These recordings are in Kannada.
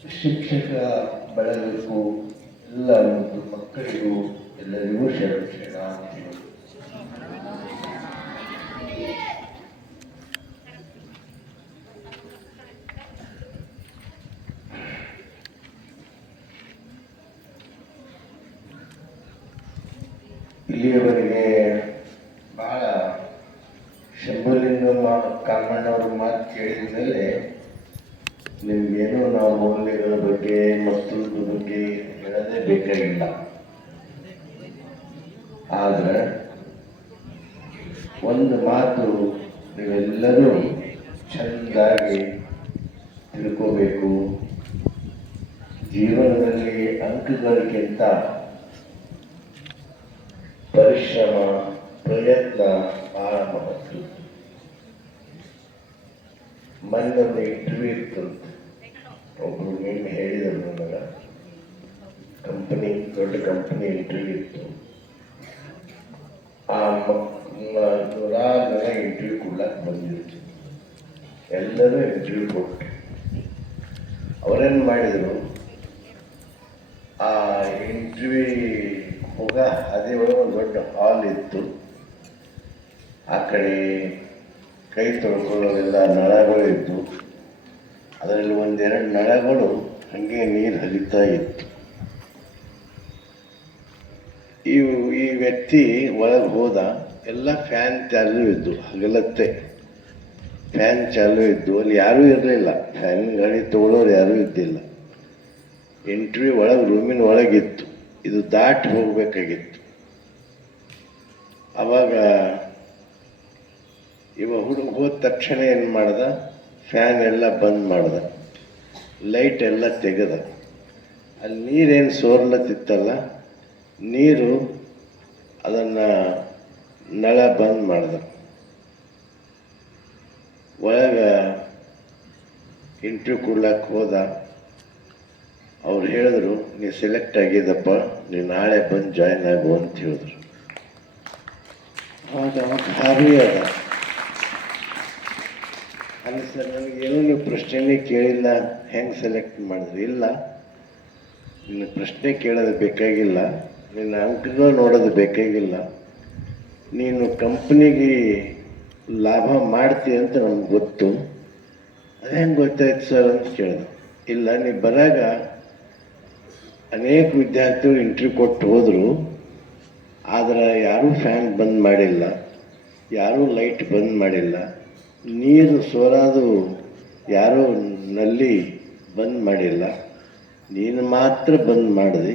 ಶಿಕ್ಷಕ ಬಳಗಕ್ಕೂ ಎಲ್ಲ ಒಂದು ಮಕ್ಕಳಿಗೂ ಎಲ್ಲರಿಗೂ ಶರಣಾರ್ಥಿಗಳು. ಇಲ್ಲಿಯವರೆಗೆ ಬಹಳ ಶಂಭುಲಿಂಗಮ್ಮ ಕಾಮಣ್ಣವ್ರ ಮಾತು ಕೇಳಿದ ಮೇಲೆ ನಿಮಗೇನು ನಾವು ಮೌಲ್ಯಗಳ ಬಗ್ಗೆ ಮತ್ತೊಂದು ಬಗ್ಗೆ ಹೇಳೋದೇ ಬೇಕಾಗಿಲ್ಲ. ಆದರೆ ಒಂದು ಮಾತು ನೀವೆಲ್ಲರೂ ಚೆಂದಾಗಿ ತಿಳ್ಕೋಬೇಕು. ಜೀವನದಲ್ಲಿ ಅಂಕಗಳಿಗಿಂತ ಪರಿಶ್ರಮ ಪ್ರಯತ್ನ ಬಹಳ ಮಹತ್ವ. ಮೊನ್ನೊಂದು ಇಂಟರ್ವ್ಯೂ ಇತ್ತು, ಒಬ್ರು ನಿನ್ನೆ ಹೇಳಿದರು ನನಗೆ, ದೊಡ್ಡ ಕಂಪನಿ ಇಂಟರ್ವ್ಯೂ ಇತ್ತು. ಆ ನೂರಾರು ಜನ ಇಂಟರ್ವ್ಯೂ ಕೊಡ್ಲಕ್ಕೆ ಬಂದಿತ್ತು. ಎಲ್ಲರೂ ಇಂಟರ್ವ್ಯೂ ಕೊಟ್ಟು ಅವರೇನು ಮಾಡಿದರು, ಆ ಇಂಟರ್ವ್ಯೂ ಹೋಗ ಅದೇ ಒಂದು ದೊಡ್ಡ ಹಾಲ್ ಇತ್ತು. ಆ ಕಡೆ ಕೈ ತೊಳ್ಕೊಳ್ಳೋದೆಲ್ಲ ನಳಗಳು ಇತ್ತು. ಅದರಲ್ಲಿ ಒಂದೆರಡು ನಳಗಳು ಹಾಗೆ ನೀರು ಹರಿತಾ ಇತ್ತು. ಈ ವ್ಯಕ್ತಿ ಒಳಗೆ ಹೋದ, ಎಲ್ಲ ಫ್ಯಾನ್ ಚಾಲು ಇದ್ದು, ಹಗಲತ್ತೆ ಫ್ಯಾನ್ ಚಾಲು ಇದ್ದು. ಅಲ್ಲಿ ಯಾರೂ ಇರಲಿಲ್ಲ, ಫ್ಯಾನ್ ಗಾಡಿ ತೊಗೊಳೋರು ಯಾರೂ ಇದ್ದಿಲ್ಲ. ಇಂಟರ್ವ್ಯೂ ಒಳಗೆ ರೂಮಿನ ಒಳಗಿತ್ತು, ಇದು ದಾಟಿ ಹೋಗಬೇಕಾಗಿತ್ತು. ಅವಾಗ ಹುಡುಗ ಹೋದ ತಕ್ಷಣ ಏನು ಮಾಡ್ದ, ಫ್ಯಾನ್ ಎಲ್ಲ ಬಂದ್ ಮಾಡ್ದ, ಲೈಟ್ ಎಲ್ಲ ತೆಗೆದ. ಅಲ್ಲಿ ನೀರೇನು ಸೋರ್ಲತ್ತಿತ್ತಲ್ಲ, ನೀರು ಅದನ್ನು ನಳ ಬಂದ್ ಮಾಡ್ದ. ಒಳಗೆ ಇಂಟರ್ವ್ಯೂ ಕೊಡ್ಲಕ್ಕೆ ಹೋದ. ಅವ್ರು ಹೇಳಿದ್ರು, ನೀವು ಸೆಲೆಕ್ಟ್ ಆಗಿದ್ದಪ್ಪ, ನೀವು ನಾಳೆ ಬಂದು ಜಾಯ್ನ್ ಆಗು ಅಂತ ಹೇಳಿದ್ರು. ಆಗ ಭಾರಿ ಅದ ಅಲ್ಲಿ ಸರ್, ನನಗೇನು ನೀವು ಪ್ರಶ್ನೆನೇ ಕೇಳಿಲ್ಲ, ಹೆಂಗೆ ಸೆಲೆಕ್ಟ್ ಮಾಡಿದ್ರಿ? ಇಲ್ಲ, ನಿನ್ನ ಪ್ರಶ್ನೆ ಕೇಳೋದು ಬೇಕಾಗಿಲ್ಲ, ನಿನ್ನ ಅಂಕಗಳು ನೋಡೋದು ಬೇಕಾಗಿಲ್ಲ, ನೀನು ಕಂಪ್ನಿಗೆ ಲಾಭ ಮಾಡ್ತೀಯ ಅಂತ ನಮ್ಗೆ ಗೊತ್ತು. ಅದು ಹೆಂಗೆ ಗೊತ್ತಾಯ್ತು ಸರ್ ಅಂತ ಕೇಳಿದೆ. ಇಲ್ಲ, ನೀವು ಬರಾಗ ಅನೇಕ ವಿದ್ಯಾರ್ಥಿಗಳು ಇಂಟರ್ವ್ಯೂ ಕೊಟ್ಟು ಹೋದರು, ಆದರೆ ಯಾರೂ ಫ್ಯಾನ್ ಬಂದ್ ಮಾಡಿಲ್ಲ, ಯಾರೂ ಲೈಟ್ ಬಂದ್ ಮಾಡಿಲ್ಲ, ನೀರು ಸೋರಾದು ಯಾರೂ ನಲ್ಲಿ ಬಂದ್ ಮಾಡಿಲ್ಲ, ನೀನು ಮಾತ್ರ ಬಂದ್ ಮಾಡಿದೆ.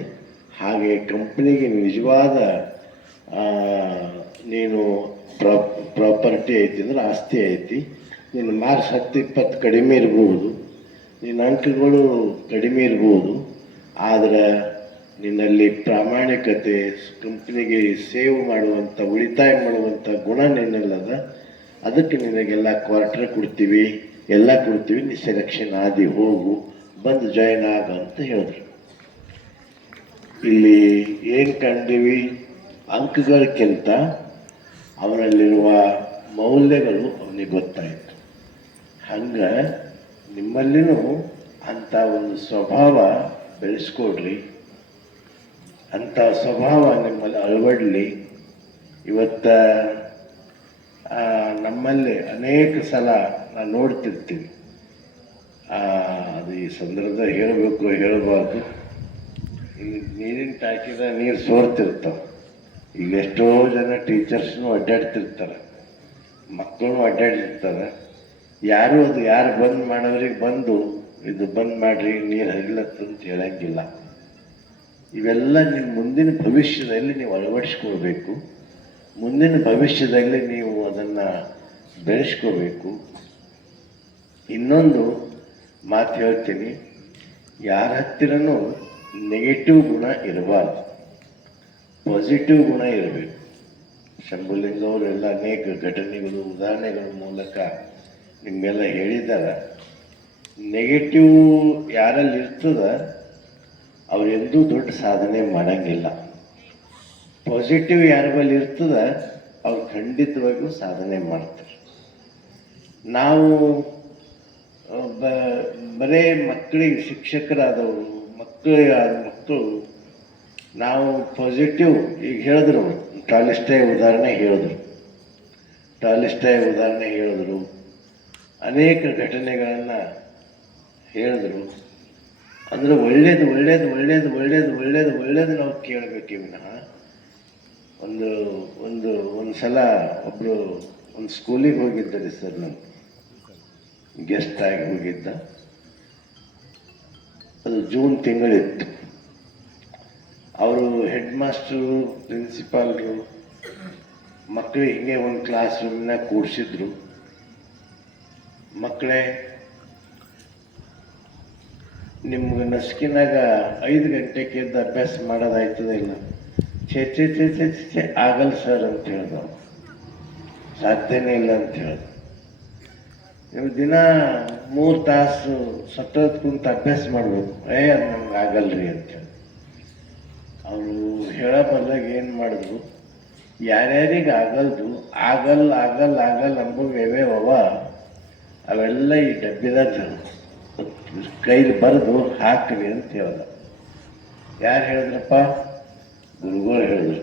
ಹಾಗೆ ಕಂಪ್ನಿಗೆ ನಿಜವಾದ ನೀನು ಪ್ರಾಪರ್ಟಿ ಐತಿ ಅಂದ್ರೆ ಆಸ್ತಿ ಐತಿ. ನಿನ್ನ ಮಾರ್ಕ್ಸ್ 10-20 ಕಡಿಮೆ ಇರ್ಬೋದು, ನಿನ್ನ ಅಂಕಗಳು ಕಡಿಮೆ ಇರ್ಬೋದು, ಆದರೆ ನಿನ್ನಲ್ಲಿ ಪ್ರಾಮಾಣಿಕತೆ, ಕಂಪ್ನಿಗೆ ಸೇವ್ ಮಾಡುವಂಥ, ಉಳಿತಾಯ ಮಾಡುವಂಥ ಗುಣ ನಿನ್ನಲ್ಲದ. ಅದಕ್ಕೆ ನಿನಗೆಲ್ಲ ಕ್ವಾರ್ಟರ್ ಕೊಡ್ತೀವಿ, ಎಲ್ಲ ಕೊಡ್ತೀವಿ, ನೀ ಸೆಲೆಕ್ಷನ್ ಆದಿ, ಹೋಗು, ಬಂದು ಜಾಯ್ನ್ ಆಗ ಅಂತ ಹೇಳಿದ್ರು. ಇಲ್ಲಿ ಏನು ಕಂಡೀವಿ, ಅಂಕಗಳಕ್ಕಿಂತ ಅವನಲ್ಲಿರುವ ಮೌಲ್ಯಗಳು ಅವನಿಗೆ ಗೊತ್ತಾಯಿತು. ಹಂಗೆ ನಿಮ್ಮಲ್ಲಿನೂ ಅಂಥ ಒಂದು ಸ್ವಭಾವ ಬೆಳೆಸ್ಕೊಡ್ರಿ, ಅಂಥ ಸ್ವಭಾವ ನಿಮ್ಮಲ್ಲಿ ಅಳವಡಲಿ. ಇವತ್ತ ನಮ್ಮಲ್ಲಿ ಅನೇಕ ಸಲ ನಾನು ನೋಡ್ತಿರ್ತೀವಿ, ಅದು ಈ ಸಂದರ್ಭದಾಗ ಹೇಳಬೇಕು ಹೇಳಬಾರ್ದು, ಇಲ್ಲಿ ನೀರಿನ ಟಾಕಿದ ನೀರು ಸೋರ್ತಿರ್ತಾವೆ. ಈಗ ಎಷ್ಟೋ ಜನ ಟೀಚರ್ಸ್ನು ಅಡ್ಡಾಡ್ತಿರ್ತಾರೆ, ಮಕ್ಕಳು ಅಡ್ಡಾಡ್ತಿರ್ತಾರೆ. ಯಾರು ಬಂದ್ ಮಾಡೋರಿಗೆ ಬಂದು ಇದು ಬಂದ್ ಮಾಡ್ರಿ, ನೀರು ಹರಿಲತ್ತಂತ ಹೇಳಂಗಿಲ್ಲ. ಇವೆಲ್ಲ ನಿಮ್ಮ ಮುಂದಿನ ಭವಿಷ್ಯದಲ್ಲಿ ನೀವು ಅಳವಡಿಸ್ಕೊಳ್ಬೇಕು. ಮುಂದಿನ ಭವಿಷ್ಯದಲ್ಲಿ ನೀವು ಅದನ್ನು ಬೆಳೆಸ್ಕೋಬೇಕು. ಇನ್ನೊಂದು ಮಾತು ಹೇಳ್ತೀನಿ, ಯಾರ ಹತ್ತಿರನೂ ನೆಗೆಟಿವ್ ಗುಣ ಇರಬಾರ್ದು, ಪಾಸಿಟಿವ್ ಗುಣ ಇರಬೇಕು. ಶಂಭುಲಿಂಗವರು ಎಲ್ಲ ಅನೇಕ ಘಟನೆಗಳು, ಉದಾಹರಣೆಗಳ ಮೂಲಕ ನಿಮಗೆಲ್ಲ ಹೇಳಿದ್ದಾರೆ. ನೆಗೆಟಿವ್ ಯಾರಲ್ಲಿ ಇರ್ತದ ಅವರೆಂದೂ ದೊಡ್ಡ ಸಾಧನೆ ಮಾಡಂಗಿಲ್ಲ. ಪಾಸಿಟಿವ್ ಯಾರ ಬಳಿ ಇರ್ತದ ಅವ್ರು ಖಂಡಿತವಾಗಿಯೂ ಸಾಧನೆ ಮಾಡ್ತಾರೆ. ನಾವು ಬರೇ ಮಕ್ಕಳಿಗೆ ಶಿಕ್ಷಕರಾದವರು ಮಕ್ಕಳು ನಾವು ಪಾಸಿಟಿವ್ ಈಗ ಹೇಳಿದ್ರು ಟಾಲಿಸ್ಟಾಯ್ ಉದಾಹರಣೆ ಹೇಳಿದ್ರು ಅನೇಕ ಘಟನೆಗಳನ್ನು ಹೇಳಿದ್ರು. ಅಂದರೆ ಒಳ್ಳೇದು ನಾವು ಕೇಳಬೇಕೇ ವಿನಃ ಒಂದು ಸಲ ಒಬ್ಬರು ಒಂದು ಸ್ಕೂಲಿಗೆ ಹೋಗಿದ್ದಾರೆ ಸರ್, ನಾನು ಗೆಸ್ಟ್ ಆಗಿ ಹೋಗಿದ್ದ. ಅದು ಜೂನ್ ತಿಂಗಳಿತ್ತು. ಅವರು ಹೆಡ್ ಮಾಸ್ಟರು ಪ್ರಿನ್ಸಿಪಾಲ್ರು ಮಕ್ಕಳು ಹಿಂಗೆ ಒಂದು ಕ್ಲಾಸ್ ರೂಮ್ನಾಗ ಕೂಡಿಸಿದ್ರು. ಮಕ್ಕಳೇ, ನಿಮ್ಗೆ ನಸ್ಕಿನಾಗ 5 ಗಂಟೆಗೆ ಎದ್ದು ಅಭ್ಯಾಸ ಮಾಡೋದಾಯ್ತದ ಇಲ್ಲ? ಛೇ ಆಗಲ್ಲ ಸರ್ ಅಂತ ಹೇಳ್ದ. ಸಾಧ್ಯನೇ ಇಲ್ಲ ಅಂತ ಹೇಳ್ದ. ನೀವು ದಿನ 3 ತಾಸು ಸತತ್ ಕುಂತ ಅಭ್ಯಾಸ ಮಾಡ್ಬೇಕು. ಅದು ನಮ್ಗೆ ಆಗಲ್ರಿ ಅಂತೇಳಿ ಅವರು ಹೇಳಬಲ್ಲಾಗ ಏನು ಮಾಡಿದ್ರು, ಯಾರ್ಯಾರಿಗೆ ಆಗಲ್ಲ ಅಂಬುವೇವ ಅವೆಲ್ಲ ಈ ಡಬ್ಬಿದಾಗ ಕೈಲಿ ಬರೆದು ಹಾಕ್ರಿ ಅಂತ ಹೇಳ್ದ. ಯಾರು ಹೇಳಿದ್ರಪ್ಪ? ಗುರುಗಳು ಹೇಳಿದ್ರು.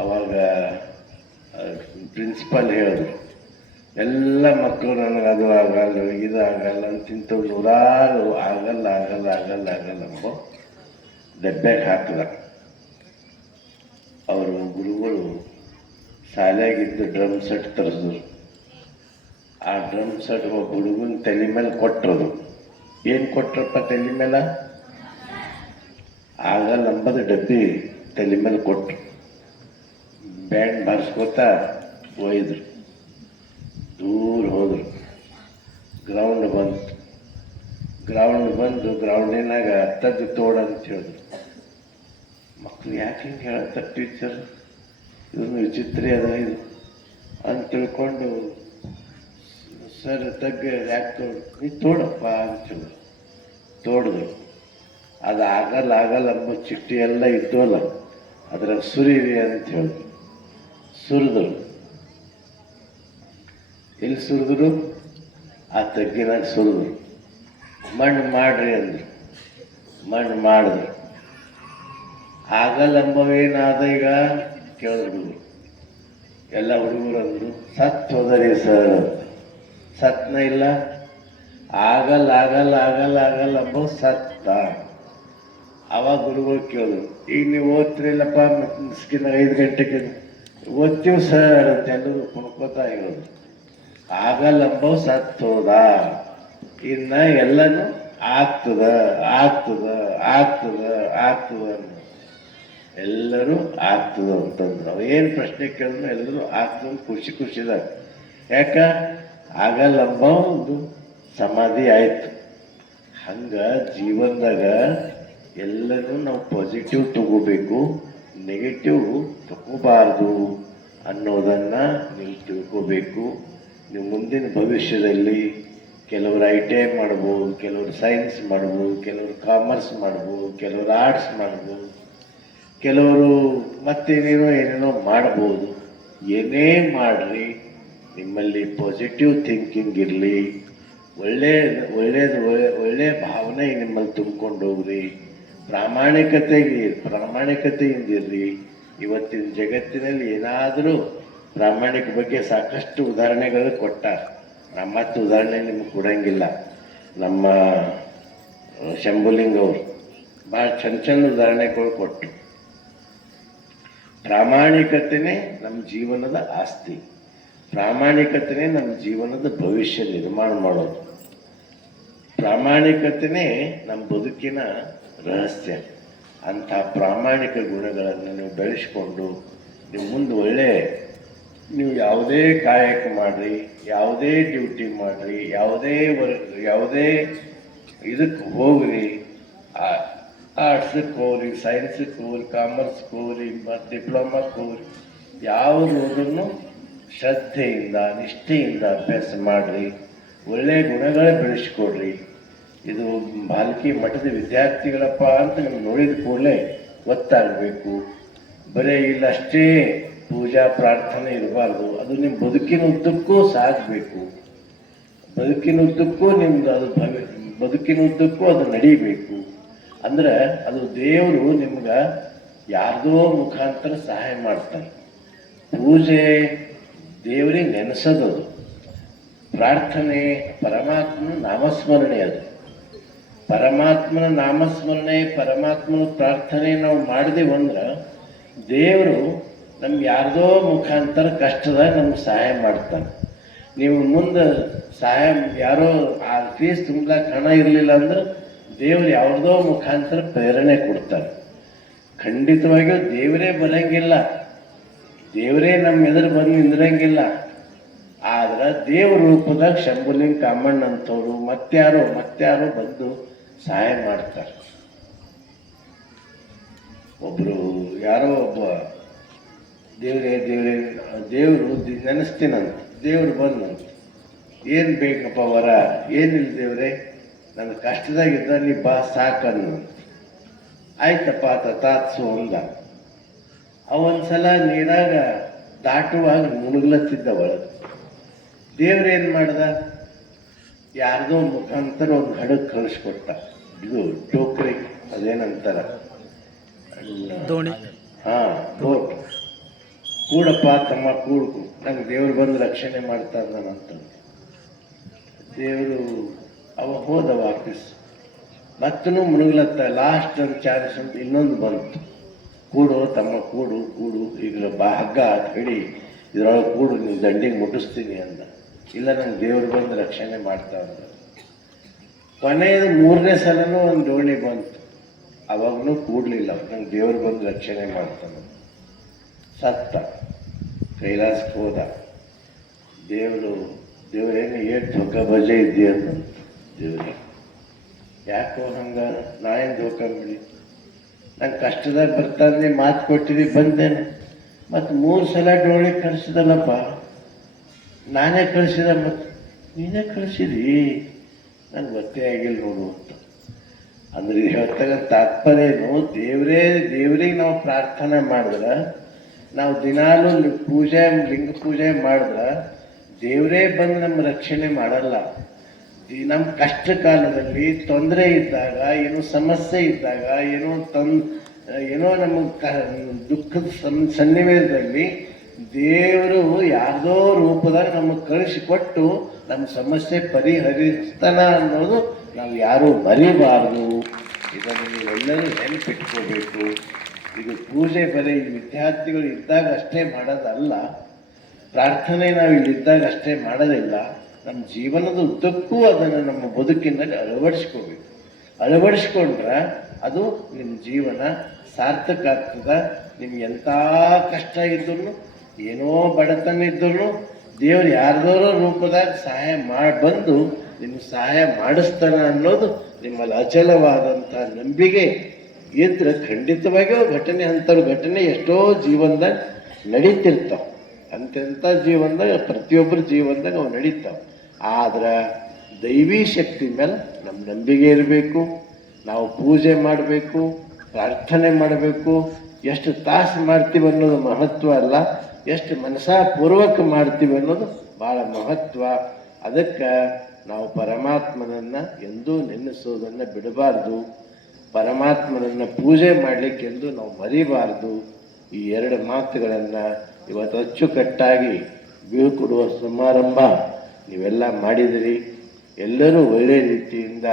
ಅವಾಗ ಪ್ರಿನ್ಸಿಪಾಲ್ ಹೇಳಿದ್ರು, ಎಲ್ಲ ಮಕ್ಕಳು ನನಗೆ ಅದು ಆಗಲ್ಲ ಇದು ಆಗಲ್ಲ ಅಂತಿಂತ ನೂರಾರು ಆಗಲ್ಲ ಅಂಬೋ ಡಬ್ಬ್ಯಾಗ ಹಾಕಿದ. ಅವರು ಗುರುಗಳು ಶಾಲೆಯಾಗಿದ್ದು ಡ್ರಮ್ ಸೆಟ್ ತರಿಸಿದ್ರು. ಆ ಡ್ರಮ್ ಸೆಟ್ ಒಬ್ಬ ಹುಡುಗನ ತಲೆ ಮೇಲೆ ಕೊಟ್ಟರು. ಏನು ಕೊಟ್ರಪ್ಪ ತಲೆ ಮೇಲೆ? ಆಗಲ್ಲ ಅಂಬದು ಡಬ್ಬಿ ತಲೆ ಮೇಲೆ ಕೊಟ್ಟರು. ಬ್ಯಾಂಡ್ ಬಾರಿಸ್ಕೋತಾ ಒಯ್ದ್ರು. ದೂರ ಹೋದ್ರು. ಗ್ರೌಂಡ್ ಬಂದು ಗ್ರೌಂಡಿನಾಗ ತಗ್ಗು ತೋಡ ಅಂತ ಹೇಳಿದ್ರು. ಮಕ್ಕಳು ಯಾಕೆ ಹಿಂಗೆ ಹೇಳ್ತಾರೆ ಟೀಚರ್, ಇದನ್ನು ವಿಚಿತ್ರ ಅದ ಇದು ಅಂತ ತಿಳ್ಕೊಂಡು, ಸರ್ ತಗ್ಗ ಯಾಕೆ ನೀ ತೋಡಪ್ಪ ಅಂತ ಹೇಳಿದ್ರು. ತೋಡಿದ್ರು. ಅದು ಆಗಲ್ಲ ಅಂಬ ಚಿಟ್ಟಿ ಎಲ್ಲ ಇದ್ದೋಲ್ಲ, ಅದ್ರಾಗ ಸುರಿರಿ ಅಂತ ಹೇಳಿದ್ರು. ಸುರಿದ್ರು. ಎಲ್ಲಿ ಸುರಿದ್ರು? ಆ ತಗ್ಗಿನಾಗ ಸುರಿದ್ರು. ಮಣ್ಣು ಮಾಡ್ರಿ ಅಂದ್ರು. ಮಣ್ಣು ಮಾಡಿದ್ರು. ಆಗಲ್ಲ ಅಂಬವೇನಾದ ಈಗ ಕೇಳಿದ್ರು. ಎಲ್ಲ ಹುಡುಗರು ಅಂದರು, ಸತ್ತು ಹೋದರಿ ಸರ್. ಸತ್ನ ಇಲ್ಲ. ಆಗಲ್ಲ ಅಂಬ ಸತ್ತ. ಅವಾಗ ಗುರುಗಳು ಕೇಳಿದ್ರು, ಈಗ ನೀವು ಓದ್ತಿರಿಲ್ಲಪ್ಪ ಸ್ಕಿನ್ 5 ಗಂಟೆಗೆ ಓದ್ತೀವಿ ಸರ್ ಅಂತ ಎಲ್ಲರೂ ಕುಣ್ಕೋತಾ ಹೇಳೋದು. ಆಗಲ್ಲ ಅಂಬ ಸತ್ತೋದ. ಇನ್ನ ಎಲ್ಲನೂ ಆಗ್ತದ ಎಲ್ಲರೂ ಆಗ್ತದ ಅಂತಂದ್ರು. ನಾವು ಏನು ಪ್ರಶ್ನೆ ಕೇಳಿದ್ರು ಎಲ್ಲರೂ ಆಗ್ತದ ಖುಷಿದಾಗ. ಯಾಕ? ಆಗಲ್ಲ ಅಂಬ ಒಂದು ಸಮಾಧಿ ಆಯ್ತು. ಹಂಗ ಜೀವನದಾಗ ಎಲ್ಲರೂ ನಾವು ಪಾಸಿಟಿವ್ ತಗೋಬೇಕು, ನೆಗೆಟಿವ್ ತಗೋಬಾರ್ದು ಅನ್ನೋದನ್ನ ನೀವು ತಿಳ್ಕೋಬೇಕು. ನೀವು ಮುಂದಿನ ಭವಿಷ್ಯದಲ್ಲಿ ಕೆಲವರು ITI ಮಾಡ್ಬೋದು, ಕೆಲವರು ಸೈನ್ಸ್ ಮಾಡ್ಬೋದು, ಕೆಲವರು ಕಾಮರ್ಸ್ ಮಾಡ್ಬೋದು, ಕೆಲವರು ಆರ್ಟ್ಸ್ ಮಾಡ್ಬೋದು, ಕೆಲವರು ಏನೇನೋ ಮಾಡ್ಬೋದು. ಏನೇ ಮಾಡ್ರಿ, ನಿಮ್ಮಲ್ಲಿ ಪಾಸಿಟಿವ್ ಥಿಂಕಿಂಗ್ ಇರಲಿ, ಒಳ್ಳೆ ಭಾವನೆ ನಿಮ್ಮಲ್ಲಿ ತುಂಬಿಕೊಂಡು ಹೋಗ್ರಿ. ಪ್ರಾಮಾಣಿಕತೆಯಿಂದಿರ್ರಿ. ಇವತ್ತಿನ ಜಗತ್ತಿನಲ್ಲಿ ಏನಾದರೂ ಪ್ರಾಮಾಣಿಕ ಬಗ್ಗೆ ಸಾಕಷ್ಟು ಉದಾಹರಣೆಗಳು ಕೊಟ್ಟಾರ. ಮತ್ತೆ ಉದಾಹರಣೆ ನಿಮ್ಗೆ ಕೊಡಂಗಿಲ್ಲ. ನಮ್ಮ ಶಂಭುಲಿಂಗ ಅವರು ಭಾಳ ಚಂದ ಉದಾಹರಣೆಗಳು ಕೊಟ್ಟರು. ಪ್ರಾಮಾಣಿಕತೆನೇ ನಮ್ಮ ಜೀವನದ ಆಸ್ತಿ. ಪ್ರಾಮಾಣಿಕತೆನೇ ನಮ್ಮ ಜೀವನದ ಭವಿಷ್ಯ ನಿರ್ಮಾಣ ಮಾಡೋದು. ಪ್ರಾಮಾಣಿಕತೆನೇ ನಮ್ಮ ಬದುಕಿನ ರಹಸ್ಯ. ಅಂಥ ಪ್ರಾಮಾಣಿಕ ಗುಣಗಳನ್ನು ನೀವು ಬೆಳೆಸ್ಕೊಂಡು ನೀವು ಮುಂದೆ ನೀವು ಯಾವುದೇ ಕಾಯಕ ಮಾಡಿರಿ, ಯಾವುದೇ ಡ್ಯೂಟಿ ಮಾಡಿರಿ, ಯಾವುದೇ ಇದಕ್ಕೆ ಹೋಗ್ರಿ, ಆರ್ಟ್ಸಕ್ಕೆ ಹೋಗ್ರಿ, ಸೈನ್ಸಕ್ಕೆ ಹೋಗ್ರಿ, ಕಾಮರ್ಸ್ಗೆ ಹೋಗ್ರಿ, ಡಿಪ್ಲೊಮಾಕ್ಕೆ ಹೋಗ್ರಿ, ಯಾವುದನ್ನು ಶ್ರದ್ಧೆಯಿಂದ ನಿಷ್ಠೆಯಿಂದ ಅಭ್ಯಾಸ ಮಾಡಿರಿ. ಒಳ್ಳೆಯ ಗುಣಗಳೇ ಬೆಳೆಸ್ಕೊಡ್ರಿ. ಇದು ಬಾಲ್ಕಿ ಮಠದ ವಿದ್ಯಾರ್ಥಿಗಳಪ್ಪ ಅಂತ ನಿಮ್ಗೆ ನೋಡಿದ ಕೂಡಲೇ ಗೊತ್ತಾಗಬೇಕು. ಬರೀ ಇಲ್ಲಷ್ಟೇ ಪೂಜಾ ಪ್ರಾರ್ಥನೆ ಇರಬಾರ್ದು. ಅದು ನಿಮ್ಮ ಬದುಕಿನ ಉದ್ದಕ್ಕೂ ಸಾಗಬೇಕು. ಬದುಕಿನುದ್ದಕ್ಕೂ ನಿಮ್ದು ಅದು ಬದುಕಿನುದ್ದಕ್ಕೂ ಅದು ನಡೀಬೇಕು. ಅಂದ್ರೆ ಅದು ದೇವರು ನಿಮ್ಗೆ ಯಾರ್ದೋ ಮುಖಾಂತರ ಸಹಾಯ ಮಾಡ್ತಾನೆ. ಪೂಜೆ ದೇವರಿಗೆ ನೆನೆಸೋದು, ಪ್ರಾರ್ಥನೆ ಪರಮಾತ್ಮನ ನಾಮಸ್ಮರಣೆ. ಅದು ಪರಮಾತ್ಮನ ನಾಮಸ್ಮರಣೆ, ಪರಮಾತ್ಮನ ಪ್ರಾರ್ಥನೆ ನಾವು ಮಾಡಿದೆವು ಅಂದ್ರೆ ದೇವರು ನಮ್ಗೆ ಯಾರ್ದೋ ಮುಖಾಂತರ ಕಷ್ಟದಾಗ ನಮ್ಗೆ ಸಹಾಯ ಮಾಡ್ತಾನೆ. ನೀವು ಮುಂದೆ ಸಹಾಯ ಯಾರೋ ಆ ಫೀಸ್ ತುಂಬಲಾಕ ಹಣ ಇರಲಿಲ್ಲ ಅಂದ್ರೆ ದೇವ್ರು ಯಾವ್ದೋ ಮುಖಾಂತರ ಪ್ರೇರಣೆ ಕೊಡ್ತಾರೆ. ಖಂಡಿತವಾಗಿಯೂ ದೇವರೇ ಬರಂಗಿಲ್ಲ, ದೇವರೇ ನಮ್ಮ ಎದುರು ಬಂದು ನಿಂದ್ರಂಗಿಲ್ಲ. ಆದ್ರೆ ದೇವ್ರ ರೂಪದಾಗ ಶಂಭುಲಿಂಗ ಕಾಮಣ್ಣ ಅಂತವ್ರು ಮತ್ಯಾರೋ ಬಂದು ಸಹಾಯ ಮಾಡ್ತಾರೆ. ಒಬ್ರು ಯಾರೋ ಒಬ್ಬ ದೇವರು ನೆನೆಸ್ತೀನಂತ ದೇವ್ರು ಬಂದಂತ, ಏನು ಬೇಕಪ್ಪ ವರ, ಏನಿಲ್ಲ ದೇವ್ರೆ ನನ್ನ ಕಷ್ಟದಾಗಿದ್ದ ನೀ ಬಾ ಸಾಕನ್ನು. ಆಯ್ತಪ್ಪ ತಾತ್ಸು ಅಂದ. ಅವೊಂದ್ಸಲ ನೀರಾಗ ದಾಟುವಾಗ ಮುಳುಗ್ಲತ್ತಿದ್ದ ಒಳಗೆ. ದೇವ್ರೇನು ಮಾಡ್ದ, ಯಾರ್ದೋ ಮುಖಾಂತರ ಒಂದು ಹಡಗ್ ಕಳಿಸ್ಕೊಟ್ಟ. ಇದು ಟೋಕ್ರಿ ಅದೇನಂತಾರ, ದೋಣಿ, ಬೋಟ್. ಕೂಡಪ್ಪ ತಮ್ಮ ಕೂಡು, ನಂಗೆ ದೇವ್ರು ಬಂದು ರಕ್ಷಣೆ ಮಾಡ್ತಾರೆ ನಾನಂತ. ದೇವರು ಅವ ಹೋದ ವಾಪಸ್. ಮತ್ತೂ ಮುಳುಗ್ಲತ್ತ. ಲಾಸ್ಟ್ ಒಂದು ಚಾನ್ಸ್ ಅಂತ ಇನ್ನೊಂದು ಬಂತು. ಕೂಡು ತಮ್ಮ ಕೂಡು ಈಗ ಹಗ್ಗ ಹಿಡಿ, ಇದ್ರೊಳಗೆ ಕೂಡು, ನೀವು ದಂಡಿಗೆ ಮುಟ್ಟಿಸ್ತೀನಿ ಅಂದ. ಇಲ್ಲ ನಂಗೆ ದೇವ್ರು ಬಂದು ರಕ್ಷಣೆ ಮಾಡ್ತಾ ಅಂದ. ಕೊನೆಯದು 3ನೇ ಸಲನೂ ಒಂದು ದೋಣಿ ಬಂತು. ಅವಾಗೂ ಕೂಡಲಿಲ್ಲ, ನಂಗೆ ದೇವ್ರು ಬಂದು ರಕ್ಷಣೆ ಮಾಡ್ತಾನೆ. ಸತ್ತ, ಕೈಲಾಸಕ್ಕೆ ಹೋದ. ದೇವರೇನು ಏಟ್ ಧೋಕ ಬಜೆ ಇದೆಯಂತ ದೇವ್ರಿಗೆ. ಯಾಕೋ ಹಂಗೆ ನಾ ಏನು ಧೋಕ ಮಾಡಿ, ನಂಗೆ ಕಷ್ಟದಾಗ ಬರ್ತಾನೆ ಮಾತು ಕೊಟ್ಟಿದ್ವಿ ಬಂದೇನೆ. ಮತ್ತು 3 ಸಲ ಡೋಳಿ ಕಳಿಸಿದಲ್ಲಪ್ಪ, ನಾನೇ ಕಳಿಸಿದ, ಮತ್ತು ನೀನೇ ಕಳಿಸಿದಿ, ನಂಗೆ ಗೊತ್ತೇ ಆಗಿಲ್ಲ ನೋಡು ಅಂತ. ಅಂದ್ರೆ ಹೇಳ್ತಾಗ ತಾತ್ಪರ್ಯನು, ದೇವರಿಗೆ ನಾವು ಪ್ರಾರ್ಥನೆ ಮಾಡಿದ್ರೆ, ನಾವು ದಿನಾಲೂ ಲಿಂಗ ಪೂಜೆ ಮಾಡಿದ್ರೆ ದೇವರೇ ಬಂದು ನಮ್ಮ ರಕ್ಷಣೆ ಮಾಡಲ್ಲ. ನಮ್ಮ ಕಷ್ಟ ಕಾಲದಲ್ಲಿ ತೊಂದರೆ ಇದ್ದಾಗ, ಏನೋ ಸಮಸ್ಯೆ ಇದ್ದಾಗ, ಏನೋ ನಮಗೆ ದುಃಖದ ಸನ್ನಿವೇಶದಲ್ಲಿ ದೇವರು ಯಾರ್ದೋ ರೂಪದಾಗ ನಮಗೆ ಕಳಿಸಿಕೊಟ್ಟು ನಮ್ಮ ಸಮಸ್ಯೆ ಪರಿಹರಿಸ್ತಾನ ಅನ್ನೋದು ನಾವು ಯಾರೂ ಮರಿಬಾರ್ದು. ಇದನ್ನು ನೀವೆಲ್ಲರೂ ನೆನಪಿಟ್ಕೋಬೇಕು. ಈಗ ಪೂಜೆ ಬರೀ ವಿದ್ಯಾರ್ಥಿಗಳು ಇದ್ದಾಗ ಅಷ್ಟೇ ಮಾಡೋದಲ್ಲ, ಪ್ರಾರ್ಥನೆ ನಾವು ಇಲ್ಲಿದ್ದಾಗ ಅಷ್ಟೇ ಮಾಡೋದಿಲ್ಲ. ನಮ್ಮ ಜೀವನದ ಉದ್ದಕ್ಕೂ ಅದನ್ನು ನಮ್ಮ ಬದುಕಿನಲ್ಲಿ ಅಳವಡಿಸ್ಕೊಂಡ್ರೆ ಅದು ನಿಮ್ಮ ಜೀವನ ಸಾರ್ಥಕ ಆಗ್ತದೆ. ನಿಮ್ಗೆ ಎಂಥ ಕಷ್ಟ ಇದ್ರೂ, ಏನೋ ಬಡತನ ಇದ್ರೂ ದೇವ್ರು ಯಾರ್ದೋ ರೂಪದಾಗ ಸಹಾಯ ಬಂದು ನಿಮ್ಗೆ ಸಹಾಯ ಮಾಡಿಸ್ತಾನ ಅನ್ನೋದು ನಿಮ್ಮಲ್ಲಿ ಅಚಲವಾದಂಥ ನಂಬಿಕೆ ಇದ್ರೆ ಖಂಡಿತವಾಗಿಯೂ ಘಟನೆ ಎಷ್ಟೋ ಜೀವನದಾಗ ನಡೀತಿರ್ತಾವೆ. ಅಂತೆಂಥ ಜೀವನದಾಗ ಪ್ರತಿಯೊಬ್ಬರ ಜೀವನದಾಗ ಅವು ನಡೀತಾವೆ. ಆದ್ರೆ ದೈವಿ ಶಕ್ತಿ ಮೇಲೆ ನಮ್ಮ ನಂಬಿಕೆ ಇರಬೇಕು. ನಾವು ಪೂಜೆ ಮಾಡಬೇಕು, ಪ್ರಾರ್ಥನೆ ಮಾಡಬೇಕು. ಎಷ್ಟು ತಾಸು ಮಾಡ್ತೀವಿ ಅನ್ನೋದು ಮಹತ್ವ ಅಲ್ಲ, ಎಷ್ಟು ಮನಸಾಪೂರ್ವಕ ಮಾಡ್ತೀವಿ ಅನ್ನೋದು ಭಾಳ ಮಹತ್ವ. ಅದಕ್ಕೆ ನಾವು ಪರಮಾತ್ಮನನ್ನು ಎಂದೂ ನೆನೆಸೋದನ್ನು ಬಿಡಬಾರ್ದು. ಪರಮಾತ್ಮನನ್ನು ಪೂಜೆ ಮಾಡಲಿಕ್ಕೆಂದು ನಾವು ಮರಿಬಾರ್ದು. ಈ 2 ಮಾತುಗಳನ್ನು ಇವತ್ತು ಅಚ್ಚುಕಟ್ಟಾಗಿ ಬೀಳ್ಕೊಡುವ ಸಮಾರಂಭ ನೀವೆಲ್ಲ ಮಾಡಿದಿರಿ. ಎಲ್ಲರೂ ಒಳ್ಳೆಯ ರೀತಿಯಿಂದ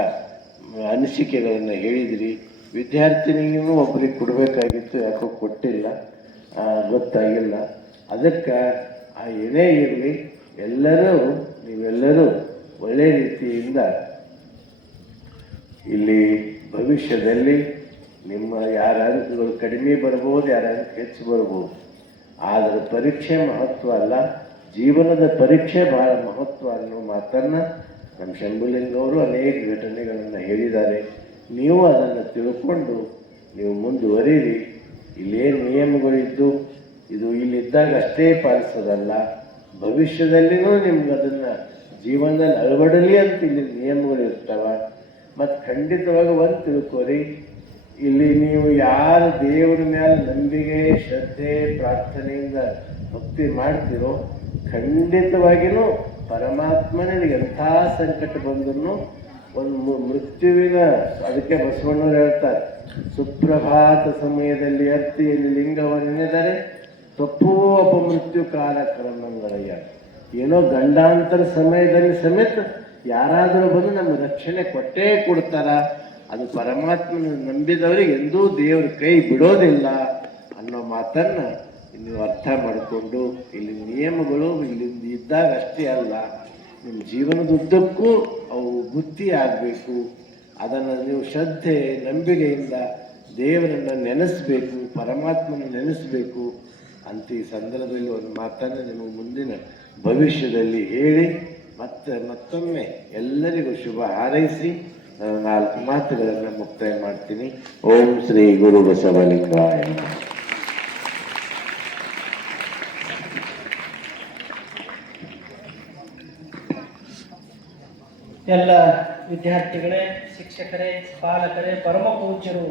ಅನಿಸಿಕೆಗಳನ್ನು ಹೇಳಿದಿರಿ. ವಿದ್ಯಾರ್ಥಿನಿಗೂ ಒಬ್ಬರಿಗೆ ಕೊಡಬೇಕಾಗಿತ್ತು, ಯಾಕೋ ಕೊಟ್ಟಿಲ್ಲ, ಗೊತ್ತಾಗಿಲ್ಲ. ಅದಕ್ಕೆ ಏನೇ ಇರಲಿ, ನೀವೆಲ್ಲರೂ ಒಳ್ಳೆಯ ರೀತಿಯಿಂದ ಇಲ್ಲಿ ಭವಿಷ್ಯದಲ್ಲಿ ನಿಮ್ಮ ಯಾರ ಅಂಕಗಳು ಕಡಿಮೆ ಬರ್ಬೋದು, ಯಾರ ಅಂಕ ಹೆಚ್ಚು ಬರ್ಬೋದು. ಆದರೆ ಪರೀಕ್ಷೆ ಮಹತ್ವ ಅಲ್ಲ, ಜೀವನದ ಪರೀಕ್ಷೆ ಭಾಳ ಮಹತ್ವ ಅನ್ನೋ ಮಾತನ್ನು ನಮ್ಮ ಶಂಭುಲಿಂಗವರು ಅನೇಕ ಘಟನೆಗಳನ್ನು ಹೇಳಿದ್ದಾರೆ. ನೀವು ಅದನ್ನು ತಿಳ್ಕೊಂಡು ನೀವು ಮುಂದುವರಿರಿ. ಇಲ್ಲೇನು ನಿಯಮಗಳಿದ್ದು ಇದು ಇಲ್ಲಿದ್ದಾಗ ಅಷ್ಟೇ ಪಾಲಿಸೋದಲ್ಲ, ಭವಿಷ್ಯದಲ್ಲಿನೂ ನಿಮ್ಗೆ ಅದನ್ನು ಜೀವನದಲ್ಲಿ ಅಳವಡಲಿ ಅಂತ ಇಲ್ಲಿ ನಿಯಮಗಳು ಇರ್ತವೆ. ಮತ್ತು ಖಂಡಿತವಾಗಿ ಒಂದು ತಿಳ್ಕೊರಿ, ಇಲ್ಲಿ ನೀವು ಯಾರು ದೇವರ ಮೇಲೆ ನಂಬಿಕೆ, ಶ್ರದ್ಧೆ, ಪ್ರಾರ್ಥನೆಯಿಂದ ಭಕ್ತಿ ಮಾಡ್ತೀರೋ ಖಂಡಿತವಾಗಿಯೂ ಪರಮಾತ್ಮ ನಿನಗೆ ಎಂಥ ಸಂಕಟ ಬಂದರೂ ಒಂದು ಮೃತ್ಯುವಿನ, ಅದಕ್ಕೆ ಬಸವಣ್ಣವ್ರು ಹೇಳ್ತಾರೆ, ಸುಪ್ರಭಾತ ಸಮಯದಲ್ಲಿ ಅರ್ತಿಯಲ್ಲಿ ಲಿಂಗವನ್ನೆದರೆ ತಪ್ಪುವ ಅಪಮೃತ್ಯು ಕಾಲ ಕ್ರಮಗಳಯ್ಯ. ಏನೋ ಗಂಡಾಂತರ ಸಮಯದಲ್ಲಿ ಸಮೇತ ಯಾರಾದರೂ ಬಂದು ನಮ್ಮ ರಕ್ಷಣೆ ಕೊಟ್ಟೇ ಕೊಡ್ತಾರ. ಅದು ಪರಮಾತ್ಮನ ನಂಬಿದವರಿಗೆ ಎಂದೂ ದೇವ್ರ ಕೈ ಬಿಡೋದಿಲ್ಲ ಅನ್ನೋ ಮಾತನ್ನ ನೀವು ಅರ್ಥ ಮಾಡಿಕೊಂಡು, ಇಲ್ಲಿ ನಿಯಮಗಳು ಇಲ್ಲಿಂದ ಇದ್ದಾಗ ಅಷ್ಟೇ ಅಲ್ಲ, ನಿಮ್ಮ ಜೀವನದುದ್ದಕ್ಕೂ ಅವು ಬುದ್ಧಿ ಆಗಬೇಕು. ಅದನ್ನು ನೀವು ಶ್ರದ್ಧೆ ನಂಬಿಕೆಯಿಂದ ದೇವರನ್ನು ನೆನೆಸಬೇಕು, ಪರಮಾತ್ಮನ ನೆನೆಸಬೇಕು ಅಂತ ಈ ಸಂದರ್ಭದಲ್ಲಿ ಒಂದು ಮಾತನ್ನು ನೀವು ಮುಂದಿನ ಭವಿಷ್ಯದಲ್ಲಿ ಹೇಳಿ ಮತ್ತೊಮ್ಮೆ ಎಲ್ಲರಿಗೂ ಶುಭ ಹಾರೈಸಿ ನಾನು 4 ಮಾತುಗಳನ್ನು ಮುಕ್ತಾಯ ಮಾಡ್ತೀನಿ. ಓಂ ಶ್ರೀ ಗುರು ಬಸವಲಿಂಗಾಯ. ಎಲ್ಲ ವಿದ್ಯಾರ್ಥಿಗಳೇ, ಶಿಕ್ಷಕರೇ, ಪಾಲಕರೇ, ಪರಮ ಪೂಜ್ಯರು